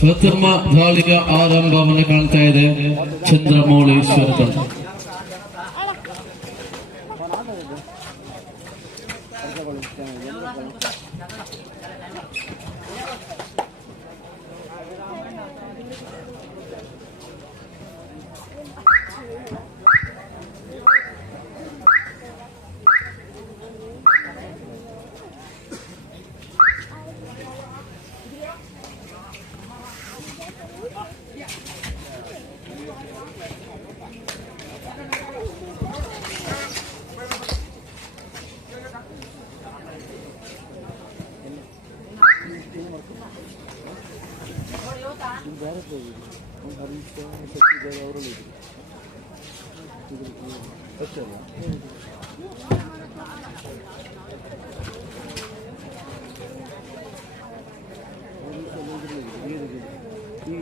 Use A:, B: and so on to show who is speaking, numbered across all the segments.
A: ಪ್ರಥಮ ಗಾಳಿಗ ಆರಂಭವನ್ನು ಕಾಣ್ತಾ ಇದೆ. ಚಂದ್ರಮೌಳೇಶ್ವರ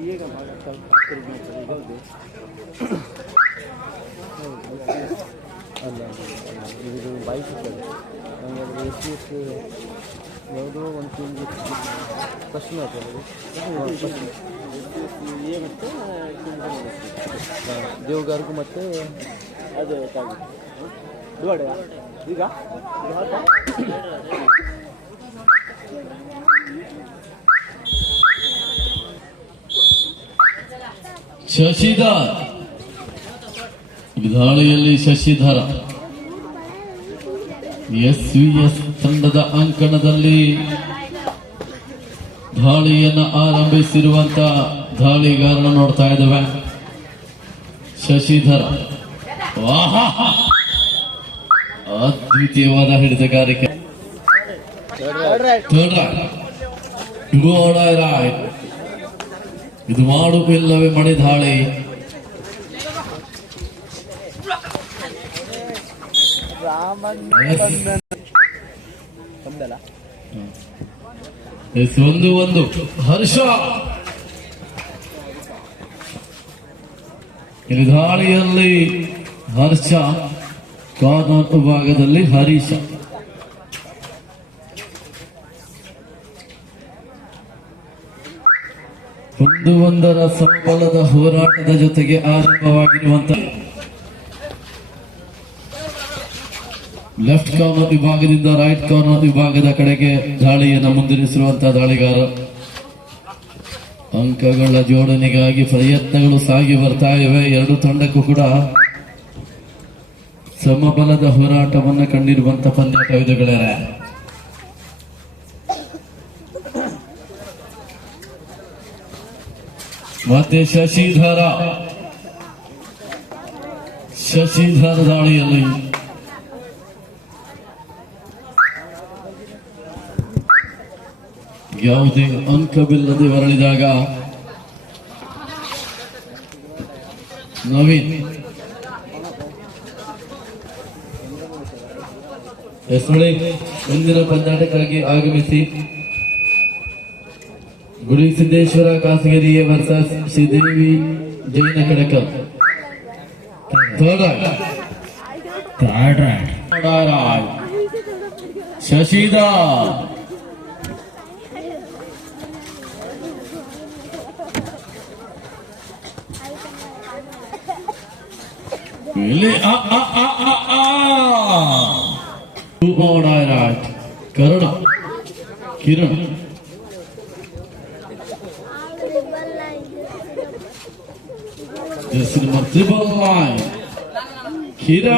B: 얘가 맞았다 그러면 저거 이건데 안나 이거 마이크 때문에 내가 ACS 여러 번 뛰는 게 훨씬 나잖아요 훨씬 ಎ ಮತ್ತು ದೇವಗಾರಿಗೂ ಮತ್ತು ಅದು ಈಗ?
A: ಶಶಿಧರ್. ದಾಳಿಯಲ್ಲಿ ಶಶಿಧರ. ಎಸ್ ವಿ ಎಸ್ ತಂಡದ ಅಂಕಣದಲ್ಲಿ ದಾಳಿಯನ್ನು ಆರಂಭಿಸಿರುವಂತ ದಾಳಿಗಾರನ ನೋಡ್ತಾ ಇದ್ದೇವೆ ಶಶಿಧರ! ಅದ್ವಿತೀಯವಾದ ಹಿಡಿತಗಾರಿಕೆ. ಇದು ಮಾಡು ಇಲ್ಲವೇ ಮಣಿ Yes, ಒಂದು ಒಂದು. ಹರ್ಷ. ಇಲ್ಲಿ ದಾಳಿಯಲ್ಲಿ ಹರ್ಷ ಕಾರ್ನರ್ ಭಾಗದಲ್ಲಿ ಹರೀಶ. ಒಂದು ಒಂದರ ಸಂಬಳದ ಹೋರಾಟದ ಜೊತೆಗೆ ಆರಂಭವಾಗಿರುವಂತಹ ಲೆಫ್ಟ್ ಕಾರ್ನರ್ ವಿಭಾಗದಿಂದ ರೈಟ್ ಕಾರ್ನರ್ ವಿಭಾಗದ ಕಡೆಗೆ ದಾಳಿಯನ್ನು ಮುಂದಿರಿಸಿರುವಂತಹ ದಾಳಿಗಾರ ಅಂಕಗಳ ಜೋಡಣೆಗಾಗಿ ಪ್ರಯತ್ನಗಳು ಸಾಗಿ ಬರ್ತಾ ಇವೆ. ಎರಡು ತಂಡಕ್ಕೂ ಕೂಡ ಸಮಬಲದ ಹೋರಾಟವನ್ನು ಕಂಡಿರುವಂತ ಪಂದ್ಯ ಕವಿತೆಗಳೇ ಮತ್ತೆ ಶಶಿಧರ ಶಶಿಧರ ದಾಳಿಯಲ್ಲಿ ಯಾವುದೇ ಅಂಕವಿಲ್ಲದೆ ಹೊರಳಿದಾಗ ನವೀನ್ ಹೆಸಳೆ ಮುಂದಿನ ಪಂದ್ಯಾಟಕ್ಕಾಗಿ ಆಗಮಿಸಿ ಗುಡಿ ಸಿದ್ದೇಶ್ವರ ಕಾಸಗಿರಿಯ ವರ್ಸಸ್ ಶ್ರೀದೇವಿ ಜೈನ ಕಡಕಲ್ ಶಶಿಧರ್. ಎಲ್ಲಾ ಆ ಕಿರಣ yes number 3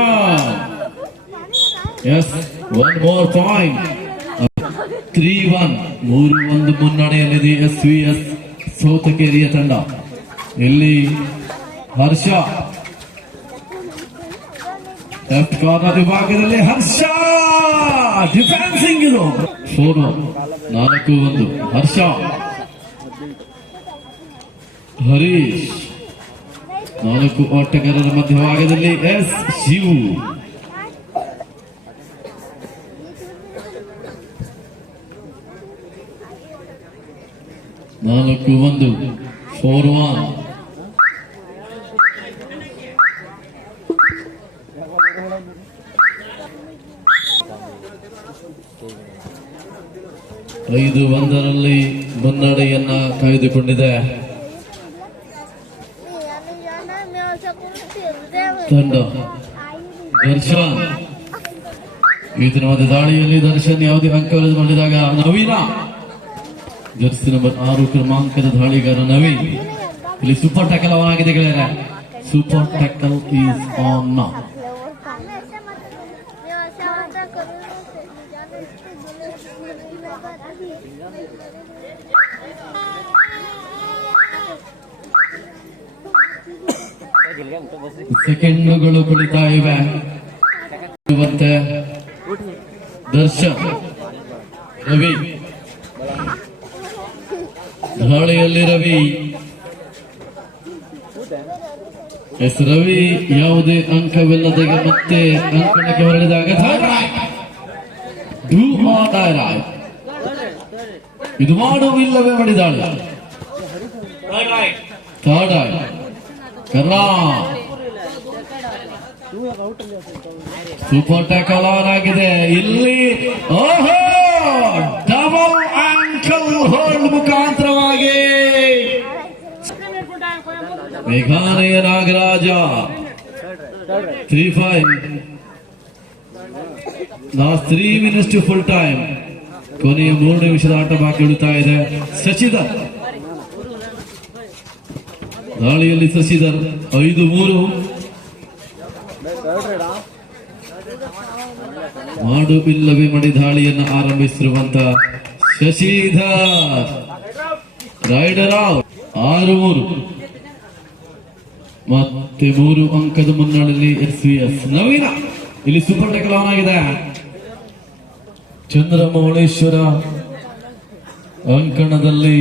A: yes 1 more point 3 1 ಮೂರು ಒಂದು ಮುನ್ನಡೆಯಿದೆ ಎಸ್ ವಿ ಎಸ್ ಸೌತಕೇರಿಯ ತಂಡ. ಇಲ್ಲಿ ಹರ್ಷ. ಲೆಫ್ಟ್ ಕಾರ್ನರ್ ವಿಭಾಗದಲ್ಲಿ ಹರ್ಷ! ಡಿಫೆನ್ಸಿಂಗ್ ಇದು. ಫೋರ್ ನಾಲ್ಕು ಒಂದು. ಹರ್ಷ. ಹರೀಶ್. ನಾಲ್ಕು ಆಟಗಾರರ ಮಧ್ಯಭಾಗದಲ್ಲಿ ಎಸ್. ಶಿವು. ನಾಲ್ಕು ಒಂದು. Four one. ಐದು ಒಂದರಲ್ಲಿ ಮುನ್ನಡೆಯನ್ನ ಕಾಯ್ದುಕೊಂಡಿದೆ. ತಂಡ. ದರ್ಶನ್. ಈತನ ಒಂದು ದಾಳಿಯಲ್ಲಿ ದರ್ಶನ್ ಯಾವುದೇ ಅಂಕ ಮಾಡಿದಾಗ ನವೀನ. ಜರ್ಸಿ ನಂಬರ್ ಆರು ಕ್ರಮಾಂಕದ ದಾಳಿಗಾರ ನವೀನ್. ಇಲ್ಲಿ ಸೂಪರ್ ಟ್ಯಾಕಲ್ ಅವನಾಗಿದೆ ಗೆಳೆಯರೆ. ಸೂಪರ್ ಟ್ಯಾಕಲ್ ಈಸ್ ಆನ್
B: ಗೆಲ್ಗೆ
A: ಸೆಕೆಂಡುಗಳು ಕುಳಿತಾ ಇವೆ. ಮತ್ತೆ ದರ್ಶನ್ ರವಿ, ಧಾಳಿಯಲ್ಲಿ ರವಿ. ಎಸ್ ರವಿ, ಯಾವುದೇ ಅಂಕವಿಲ್ಲದೆ ಮತ್ತೆ ಅಂಕಣಕ್ಕೆ ಹೊರಡಿದಾಗ ಡೈ ರೈಟ್. ಇದು ಮಾಡುವಿಲ್ಲವೇ ಮಾಡಿದಾಳೆ ಥರ್ಡ್ ಆಯ್ ಕರ್ನಾ ಸೂಪರ್ ಟ್ಯಾಕಲ್ ಆನ್ ಆಗಿದೆ ಇಲ್ಲಿ, ಓಹೋ ಡಬಲ್ ಆಂಕಲ್ ಹೋಲ್ಡ್ ಮುಖಾಂತರವಾಗಿ. Meghalaya Nagaraja. Three five last three minutes to full time ಕೊನೆಯ ಮೂರು ನಿಮಿಷದ ಆಟ ಬಾಕಿ ಉಳಿತಾ ಇದೆ. ಶಶಿಧರ್ ದಾಳಿಯಲ್ಲಿ ಶಶಿಧರ್ ಐದು ಮೂರು. ಮಾಡು ಇಲ್ಲವೇ ಮಡಿ ದಾಳಿಯನ್ನು ಆರಂಭಿಸಿರುವಂತ ಶಶಿಧರ್ ರೈಡರ್ ಆರು ಮೂರು. ಮತ್ತೆ ಮೂರು ಅಂಕದ ಮುನ್ನಡೆಯಲ್ಲಿ ಎಸ್ ವಿ ಎಸ್ ನವೀನ. ಇಲ್ಲಿ ಸೂಪರ್ ಟೆಕಲ್ ಆನ್ ಆಗಿದೆ. ಚಂದ್ರಮೌಳೇಶ್ವರ ಅಂಕಣದಲ್ಲಿ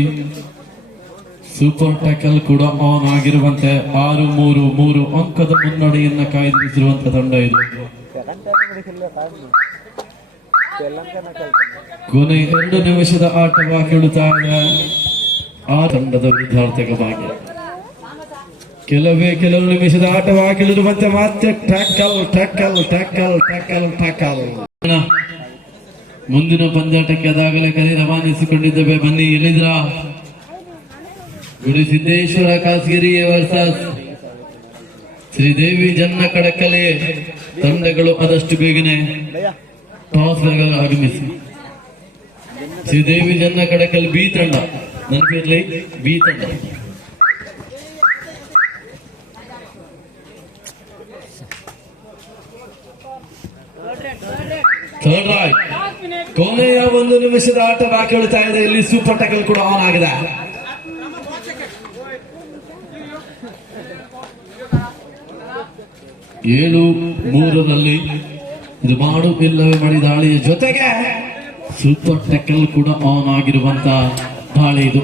A: ಸೂಪರ್ ಟ್ಯಾಕಲ್ ಕೂಡ ಆನ್ ಆಗಿರುವಂತೆ ಆರು ಮೂರು ಮೂರು ಅಂಕದ ಮುನ್ನಡೆಯನ್ನ ಕಾಯ್ದಿರಿಸಿರುವಂತ ತಂಡ ಇದು. ಕೊನೆ ಎರಡು ನಿಮಿಷದ ಆಟವಾಗಿ ಕೇಳುತ್ತಾ ಆ ತಂಡದ ವಿದ್ಯಾರ್ಥಿಗಳಾಗಿ ಕೆಲವೇ ಕೆಲವು ನಿಮಿಷದ ಆಟವಾಗಿರುವಂತೆ ಮತ್ತೆ tackle tackle tackle tackle tackle. ಮುಂದಿನ ಪಂದ್ಯಾಟಕ್ಕೆ ಅದಾಗಲೇ ಕರೆ ರವಾನಿಸಿಕೊಂಡಿದ್ದೇವೆ. ಬನ್ನಿ ಎಲ್ಲಿದ್ರ ಗುರು ಸಿದ್ದೇಶ್ವರ, ಕಾಸಗಿರಿ ವರ್ಸಸ್ ಶ್ರೀದೇವಿ ಜನ್ನ ಕಡಕಲೆ. ತಂಡಗಳು ಆದಷ್ಟು ಬೇಗನೆ
B: ಭಯ್ಯ
A: ಟಾಸ್ ಆಗಮಿಸಿ. ಶ್ರೀದೇವಿ ಜನ್ನ ಕಡಕಲ್ ಬಿ ತಂಡ. ನೆನಪಿರ್ಲಿ ಬಿ ತಂಡ. ಕೊನೆಯ ಒಂದು ನಿಮಿಷದ ಆಟ ಬಾಕಿ ಉಳಿತಾ ಇದೆ. ಇಲ್ಲಿ ಸೂಪರ್ ಟಕಲ್ ಕೂಡ ಆನ್ ಆಗಿದೆ. ಏಳು ಮೂರರಲ್ಲಿ ಇದು ಮಾಡು ಇಲ್ಲವೇ ಮಾಡಿ ದಾಳಿಯ ಜೊತೆಗೆ ಸೂಪರ್ ಟೆಕಲ್ ಕೂಡ ಆನ್ ಆಗಿರುವಂತ ದಾಳಿ ಇದು.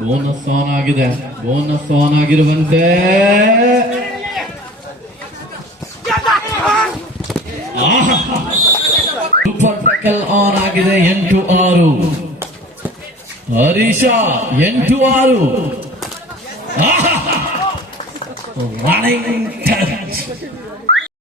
A: ಬೋನಸ್ ಆನ್ ಆಗಿದೆ. ಬೋನಸ್ ಆನ್ ಆಗಿರುವಂತೆ ಸೂಪರ್ ಟೆಕಲ್ ಆನ್ ಆಗಿದೆ ಎಂಟು ಆರು. ಹರೀಶ ಎಂಟು ಆರು. Running touch